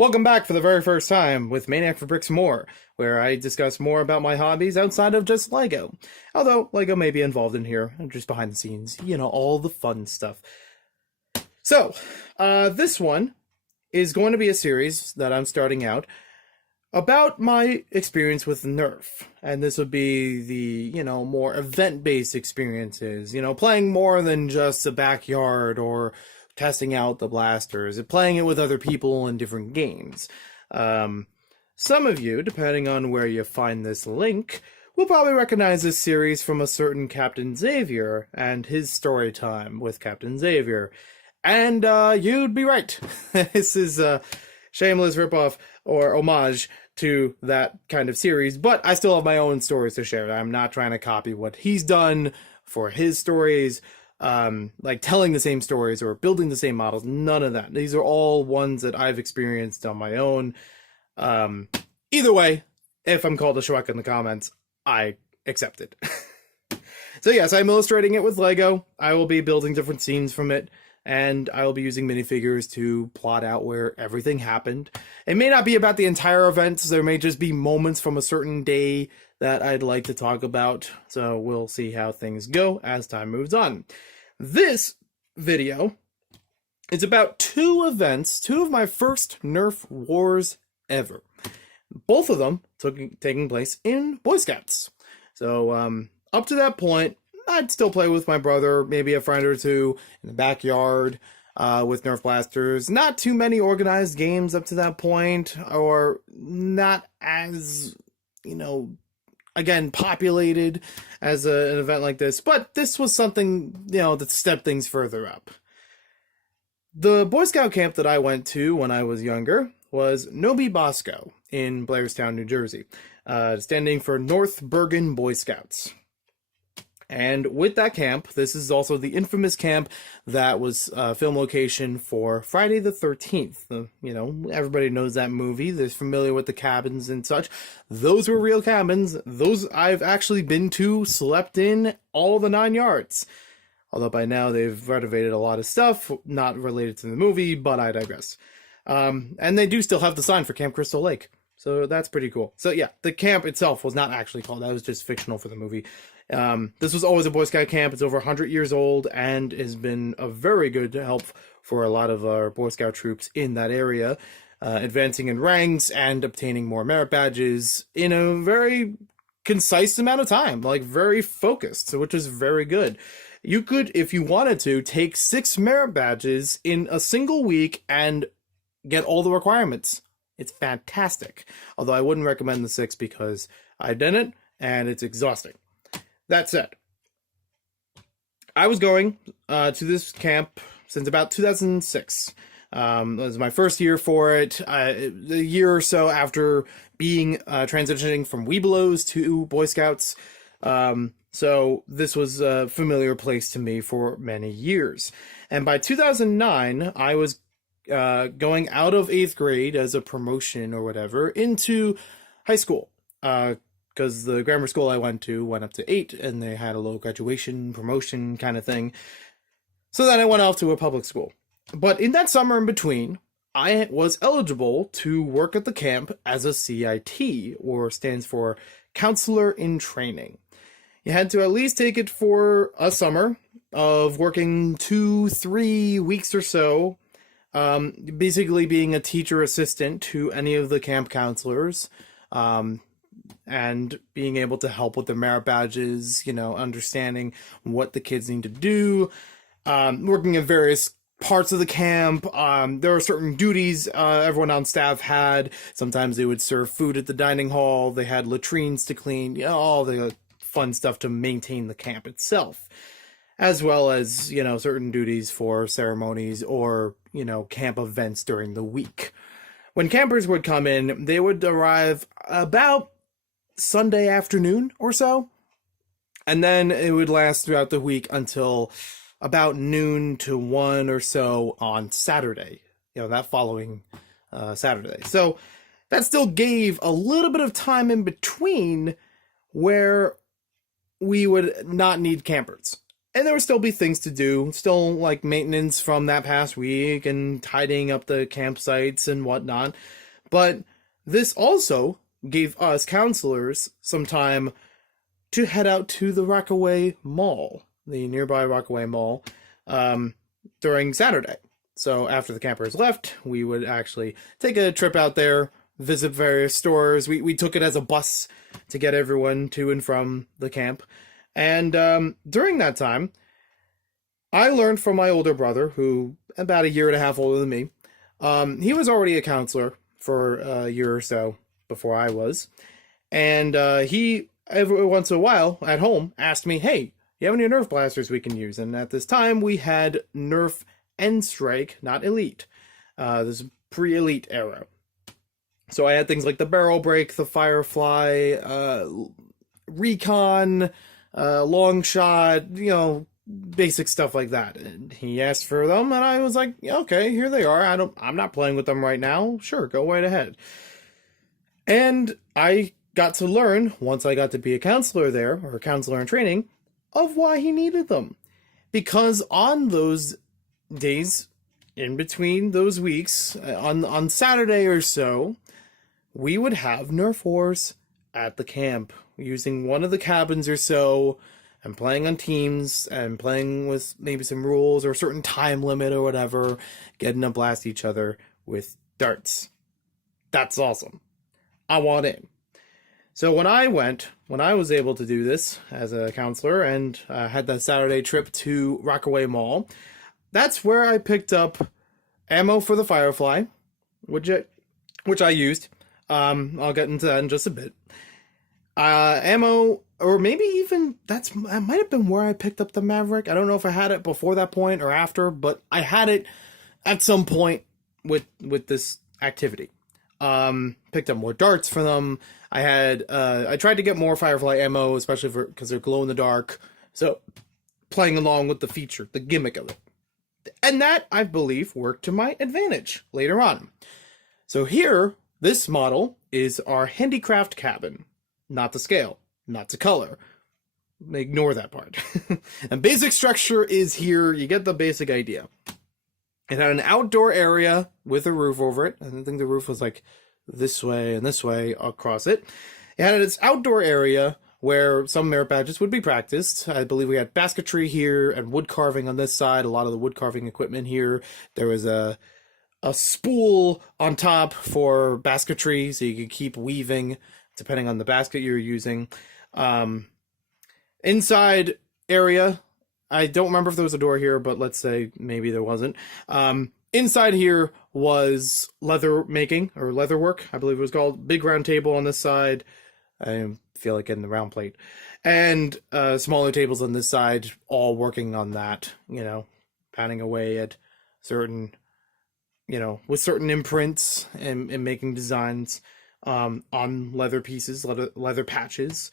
Welcome back for the very first time with Maniac for Bricks More, where I discuss more about my hobbies outside of just Lego. Although Lego may be involved in here, just behind the scenes, all the fun stuff. So, this one is going to be a series that I'm starting out about my experience with NERF. And this would be the, more event-based experiences, playing more than just a backyard or testing out the blasters, playing it with other people in different games. Some of you, depending on where you find this link, will probably recognize this series from a certain Captain Xavier and his story time with Captain Xavier. And you'd be right. This is a shameless ripoff or homage to that kind of series, but I still have my own stories to share. I'm not trying to copy what he's done for his stories. Like telling the same stories or building the same models, none of that. These are all ones that I've experienced on my own. Either way, if I'm called a Shrek in the comments, I accept it. So yes, I'm illustrating it with Lego. I will be building different scenes from it, and I will be using minifigures to plot out where everything happened. It may not be about the entire event, so there may just be moments from a certain day that I'd like to talk about, so we'll see how things go as time moves on. This video is about two events, two of my first NERF wars ever. Both of them taking place in Boy Scouts. So up to that point, I'd still play with my brother, maybe a friend or two in the backyard with NERF blasters. Not too many organized games up to that point, or not as, again, populated as an event like this, but this was something, that stepped things further up. The Boy Scout camp that I went to when I was younger was Nobi Bosco in Blairstown, New Jersey, standing for North Bergen Boy Scouts. And with that camp, this is also the infamous camp that was film location for Friday the 13th. Everybody knows that movie. They're familiar with the cabins and such. Those were real cabins. Those I've actually been to, slept in, all the 9 yards. Although by now they've renovated a lot of stuff, not related to the movie, but I digress. And they do still have the sign for Camp Crystal Lake. So that's pretty cool. So yeah, the camp itself was not actually called. That was just fictional for the movie. This was always a Boy Scout camp. It's over 100 years old and has been a very good help for a lot of our Boy Scout troops in that area, advancing in ranks and obtaining more merit badges in a very concise amount of time, like very focused, which is very good. You could, if you wanted to, take 6 merit badges in a single week and get all the requirements. It's fantastic. Although I wouldn't recommend the 6 because I've done it and it's exhausting. That said, I was going to this camp since about 2006. It was my first year for it. A year or so after being transitioning from Webelos to Boy Scouts. So this was a familiar place to me for many years. And by 2009, I was going out of 8th grade as a promotion or whatever into high school. Because the grammar school I went to went up to 8, and they had a low graduation promotion kind of thing. So then I went off to a public school. But in that summer in between, I was eligible to work at the camp as a CIT, or stands for Counselor in Training. You had to at least take it for a summer of working 2-3 weeks or so, basically being a teacher assistant to any of the camp counselors, and being able to help with the merit badges, understanding what the kids need to do, working in various parts of the camp. There were certain duties everyone on staff had. Sometimes they would serve food at the dining hall. They had latrines to clean, all the fun stuff to maintain the camp itself, as well as, certain duties for ceremonies or, camp events during the week. When campers would come in, they would arrive about Sunday afternoon or so, and then it would last throughout the week until about noon to 1 or so on Saturday, that following Saturday. So that still gave a little bit of time in between where we would not need campers. And there would still be things to do, still like maintenance from that past week and tidying up the campsites and whatnot. But this also gave us counselors some time to head out to the Rockaway Mall, the nearby Rockaway Mall, during Saturday. So after the campers left, we would actually take a trip out there, visit various stores. We took it as a bus to get everyone to and from the camp. And during that time, I learned from my older brother, who about a year and a half older than me. He was already a counselor for a year or so before I was. And he, every once in a while at home, asked me, hey, you have any Nerf blasters we can use? And at this time, we had Nerf N-Strike, not Elite. This is pre-Elite era. So I had things like the Barrel Break, the Firefly, Recon, Long Shot, basic stuff like that. And he asked for them, and I was like, okay, here they are. I'm not playing with them right now. Sure, go right ahead. And I got to learn, once I got to be a counselor there, or a counselor in training, of why he needed them. Because on those days, in between those weeks, on Saturday or so, we would have Nerf wars at the camp, using one of the cabins or so, and playing on teams, and playing with maybe some rules, or a certain time limit or whatever, getting to blast each other with darts. That's awesome. I want in. So when I was able to do this as a counselor and had that Saturday trip to Rockaway Mall, that's where I picked up ammo for the Firefly, which I used. I'll get into that in just a bit. Ammo, or maybe even that might have been where I picked up the Maverick. I don't know if I had it before that point or after, but I had it at some point with this activity. Picked up more darts for them. I tried to get more Firefly ammo, especially because they're glow in the dark. So playing along with the feature, the gimmick of it. And that, I believe, worked to my advantage later on. So here, this model is our handicraft cabin. Not to scale, not to color. Ignore that part. And basic structure is here. You get the basic idea. It had an outdoor area with a roof over it. I think the roof was like this way and this way across it. It had its outdoor area where some merit badges would be practiced. I believe we had basketry here and wood carving on this side. A lot of the wood carving equipment here. There was a spool on top for basketry, so you could keep weaving depending on the basket you're using. Inside area, I don't remember if there was a door here, but let's say maybe there wasn't. Inside here was leather making, or leather work, I believe it was called. Big round table on this side. I feel like getting the round plate. And smaller tables on this side, all working on that, pounding away at certain, with certain imprints and making designs on leather pieces, leather patches.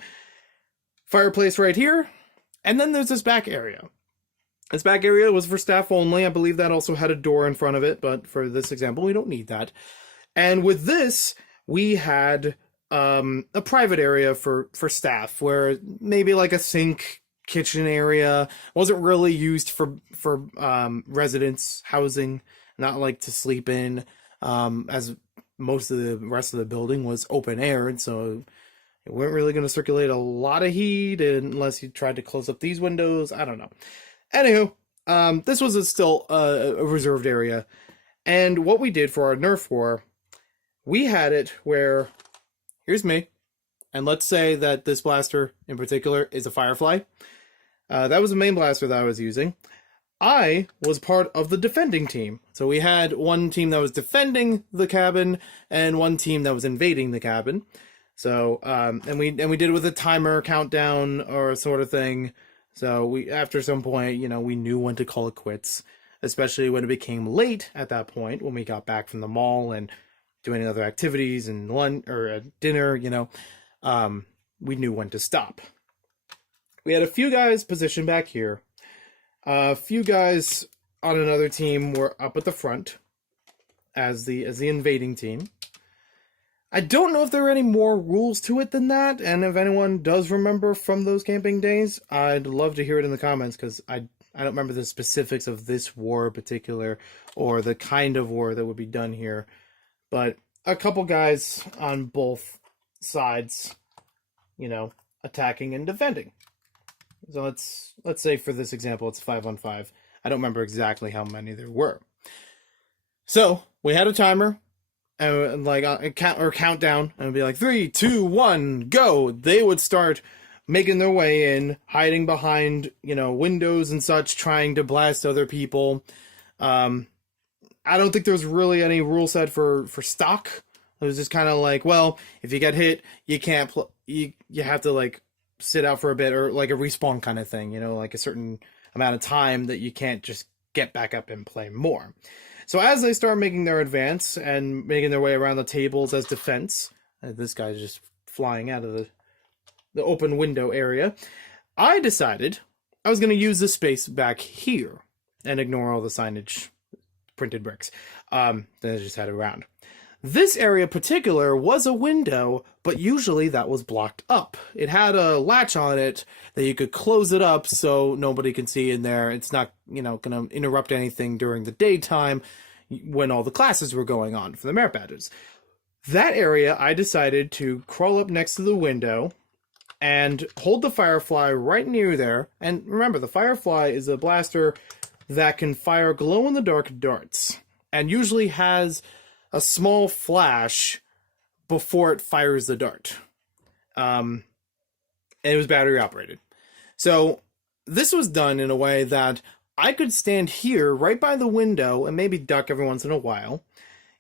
Fireplace right here. And then there's this back area. This back area was for staff only. I believe that also had a door in front of it, but for this example, we don't need that. And with this, we had a private area for staff, where maybe like a sink, kitchen area. Wasn't really used for residents housing, not like to sleep in, as most of the rest of the building was open air, and so it weren't really going to circulate a lot of heat unless you tried to close up these windows. I don't know. Anywho, this was still a reserved area. And what we did for our Nerf war, we had it where, here's me, and let's say that this blaster in particular is a Firefly. That was the main blaster that I was using. I was part of the defending team. So we had one team that was defending the cabin and one team that was invading the cabin. So, and we did it with a timer countdown or sort of thing. So we, after some point, we knew when to call it quits, especially when it became late at that point, when we got back from the mall and doing other activities and lunch or dinner, we knew when to stop. We had a few guys positioned back here. A few guys on another team were up at the front as the invading team. I don't know if there are any more rules to it than that, and if anyone does remember from those camping days, I'd love to hear it in the comments, because I don't remember the specifics of this war in particular, or the kind of war that would be done here. But a couple guys on both sides, attacking and defending. So let's say for this example, it's 5-on-5. I don't remember exactly how many there were. So we had a timer, and like a countdown, and it'd be like 3, 2, 1, go. They would start making their way in, hiding behind windows and such, trying to blast other people. I don't think there's really any rule set for stock. It was just kind of like, well, if you get hit, you can't you have to like sit out for a bit, or like a respawn kind of thing, like a certain amount of time that you can't just get back up and play more. So as they start making their advance and making their way around the tables as defense, this guy's just flying out of the open window area, I decided I was going to use this space back here and ignore all the signage, printed bricks, that I just had around. This area in particular was a window, but usually that was blocked up. It had a latch on it that you could close it up so nobody can see in there. It's not, going to interrupt anything during the daytime when all the classes were going on for the merit badges. That area, I decided to crawl up next to the window and hold the Firefly right near there. And remember, the Firefly is a blaster that can fire glow-in-the-dark darts, and usually has a small flash before it fires the dart. And it was battery operated. So this was done in a way that I could stand here right by the window and maybe duck every once in a while.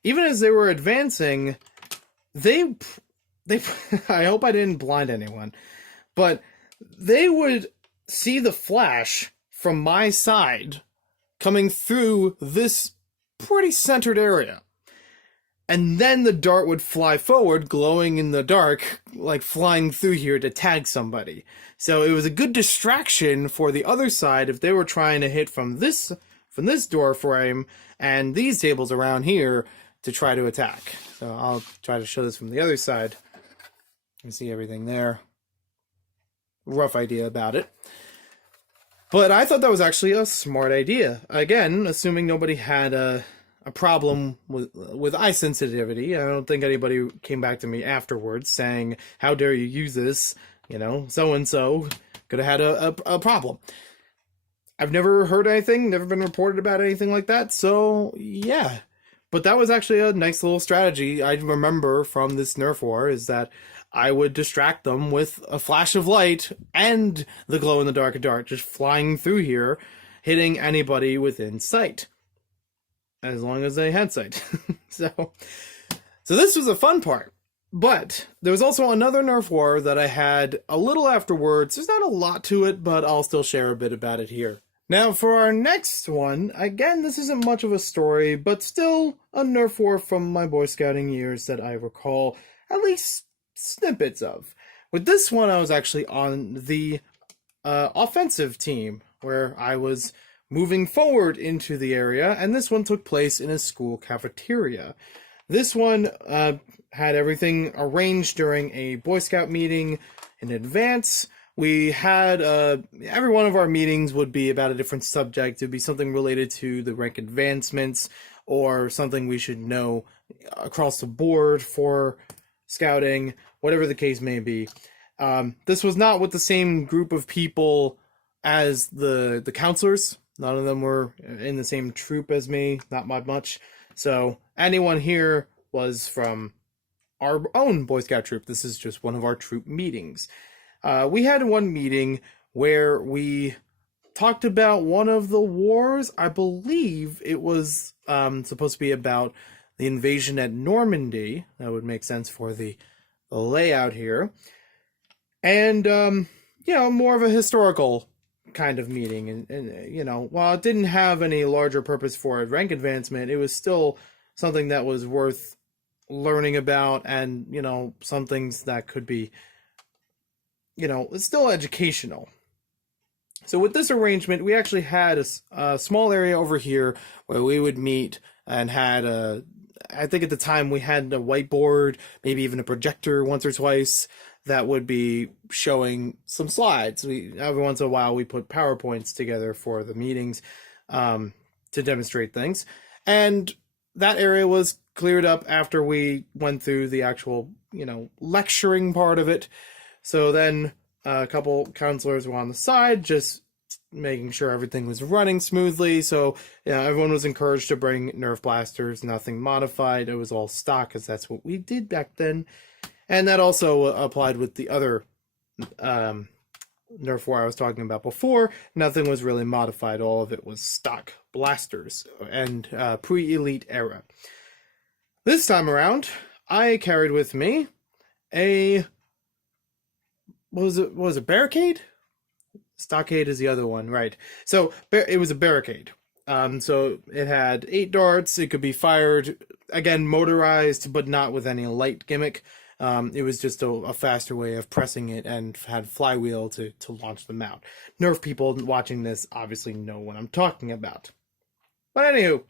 Even as they were advancing, they I hope I didn't blind anyone, but they would see the flash from my side coming through this pretty centered area. And then the dart would fly forward, glowing in the dark, like flying through here to tag somebody. So it was a good distraction for the other side if they were trying to hit from this door frame and these tables around here to try to attack. So I'll try to show this from the other side. You see everything there. Rough idea about it. But I thought that was actually a smart idea. Again, assuming nobody had a problem with eye sensitivity. I don't think anybody came back to me afterwards saying, how dare you use this, so-and-so could have had a problem. I've never heard anything, never been reported about anything like that, so yeah. But that was actually a nice little strategy I remember from this Nerf war, is that I would distract them with a flash of light and the glow-in-the-dark dart just flying through here, hitting anybody within sight. As long as they had sight. So this was a fun part. But there was also another Nerf war that I had a little afterwards. There's not a lot to it, but I'll still share a bit about it here. Now, for our next one, again, this isn't much of a story, but still a Nerf war from my Boy Scouting years that I recall at least snippets of. With this one, I was actually on the offensive team, where I was moving forward into the area, and this one took place in a school cafeteria. This one had everything arranged during a Boy Scout meeting in advance. We had, every one of our meetings would be about a different subject. It would be something related to the rank advancements, or something we should know across the board for scouting, whatever the case may be. This was not with the same group of people as the counselors. None of them were in the same troop as me, not much. So anyone here was from our own Boy Scout troop. This is just one of our troop meetings. We had one meeting where we talked about one of the wars. I believe it was supposed to be about the invasion at Normandy. That would make sense for the layout here. And, more of a historical kind of meeting, and while it didn't have any larger purpose for rank advancement, it was still something that was worth learning about, and some things that could be it's still educational. So with this arrangement, we actually had a small area over here where we would meet, and had I think at the time we had a whiteboard, maybe even a projector once or twice that would be showing some slides. Every once in a while we put PowerPoints together for the meetings to demonstrate things. And that area was cleared up after we went through the actual, lecturing part of it. So then a couple counselors were on the side, just making sure everything was running smoothly. So everyone was encouraged to bring Nerf blasters, nothing modified. It was all stock, because that's what we did back then. And that also applied with the other Nerf war I was talking about before. Nothing was really modified. All of it was stock blasters and pre-elite era. This time around, I carried with me a what was it, barricade? Stockade is the other one, right? So it was a barricade. So it had 8 darts. It could be fired, again, motorized, but not with any light gimmick. It was just a faster way of pressing it, and had flywheel to launch them out. Nerf people watching this obviously know what I'm talking about. But anywho,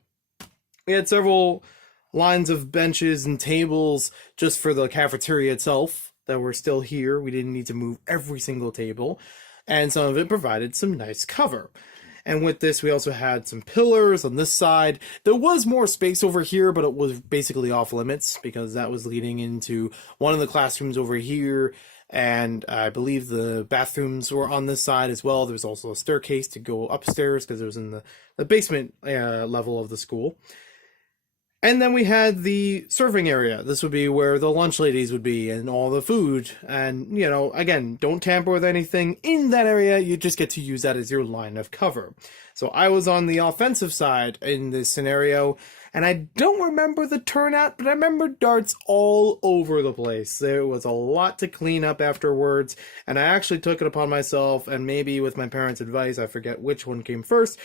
we had several lines of benches and tables just for the cafeteria itself that were still here. We didn't need to move every single table, and some of it provided some nice cover. And with this, we also had some pillars on this side. There was more space over here, but it was basically off limits because that was leading into one of the classrooms over here. And I believe the bathrooms were on this side as well. There was also a staircase to go upstairs because it was in the basement level of the school. And then we had the serving area. This would be where the lunch ladies would be and all the food. And, again, don't tamper with anything in that area. You just get to use that as your line of cover. So I was on the offensive side in this scenario, and I don't remember the turnout, but I remember darts all over the place. There was a lot to clean up afterwards, and I actually took it upon myself, and maybe with my parents' advice, I forget which one came first,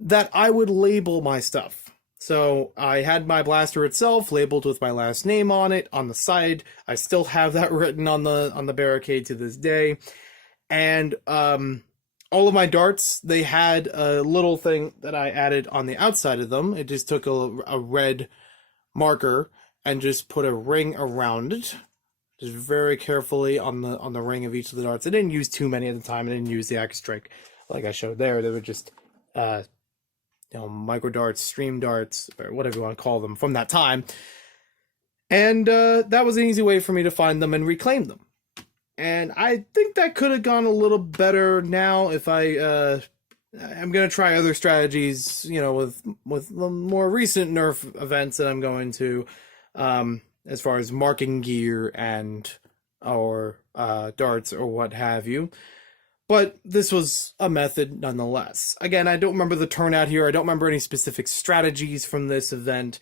that I would label my stuff. So I had my blaster itself labeled with my last name on it on the side. I still have that written on the barricade to this day. And all of my darts, they had a little thing that I added on the outside of them. It just took a red marker and just put a ring around it, just very carefully on the ring of each of the darts. I didn't use too many at the time. I didn't use the Axe Strike like I showed there. They were just micro darts, stream darts, or whatever you want to call them from that time. And that was an easy way for me to find them and reclaim them. And I think that could have gone a little better now if I'm going to try other strategies, with the more recent Nerf events that I'm going to, as far as marking gear and or darts or what have you. But this was a method nonetheless. Again, I don't remember the turnout here. I don't remember any specific strategies from this event,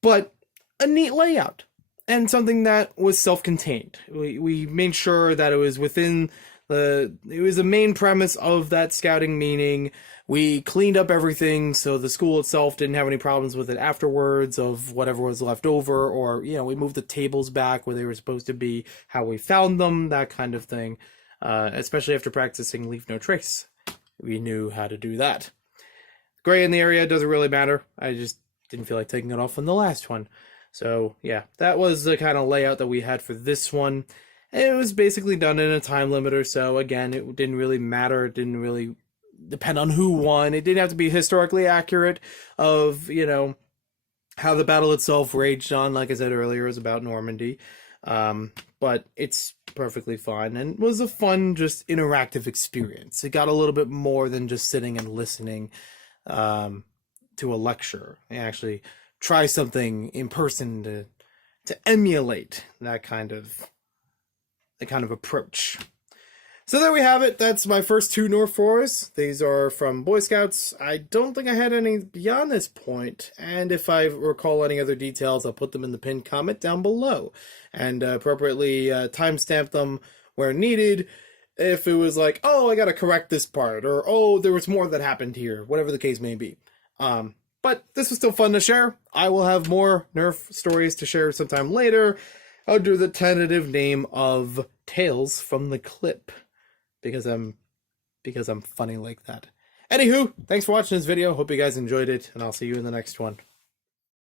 but a neat layout and something that was self-contained. We made sure that it was within it was the main premise of that scouting meeting. We cleaned up everything so the school itself didn't have any problems with it afterwards of whatever was left over, or, we moved the tables back where they were supposed to be, how we found them, that kind of thing. Especially after practicing Leave No Trace. We knew how to do that. Gray in the area doesn't really matter. I just didn't feel like taking it off on the last one. So, yeah, that was the kind of layout that we had for this one. It was basically done in a time limit or so. Again, it didn't really matter. It didn't really depend on who won. It didn't have to be historically accurate of, how the battle itself raged on. Like I said earlier, it was about Normandy. But it's perfectly fine and was a fun, just interactive experience. It got a little bit more than just sitting and listening to a lecture. I actually try something in person to emulate that kind of approach. So there we have it. That's my first 2 Nerf 4s. These are from Boy Scouts. I don't think I had any beyond this point, and if I recall any other details, I'll put them in the pinned comment down below, and appropriately timestamp them where needed, if it was like, oh, I gotta correct this part, or oh, there was more that happened here, whatever the case may be. But this was still fun to share. I will have more Nerf stories to share sometime later, under the tentative name of Tales from the Clip. Because I'm funny like that. Anywho, thanks for watching this video. Hope you guys enjoyed it, and I'll see you in the next one.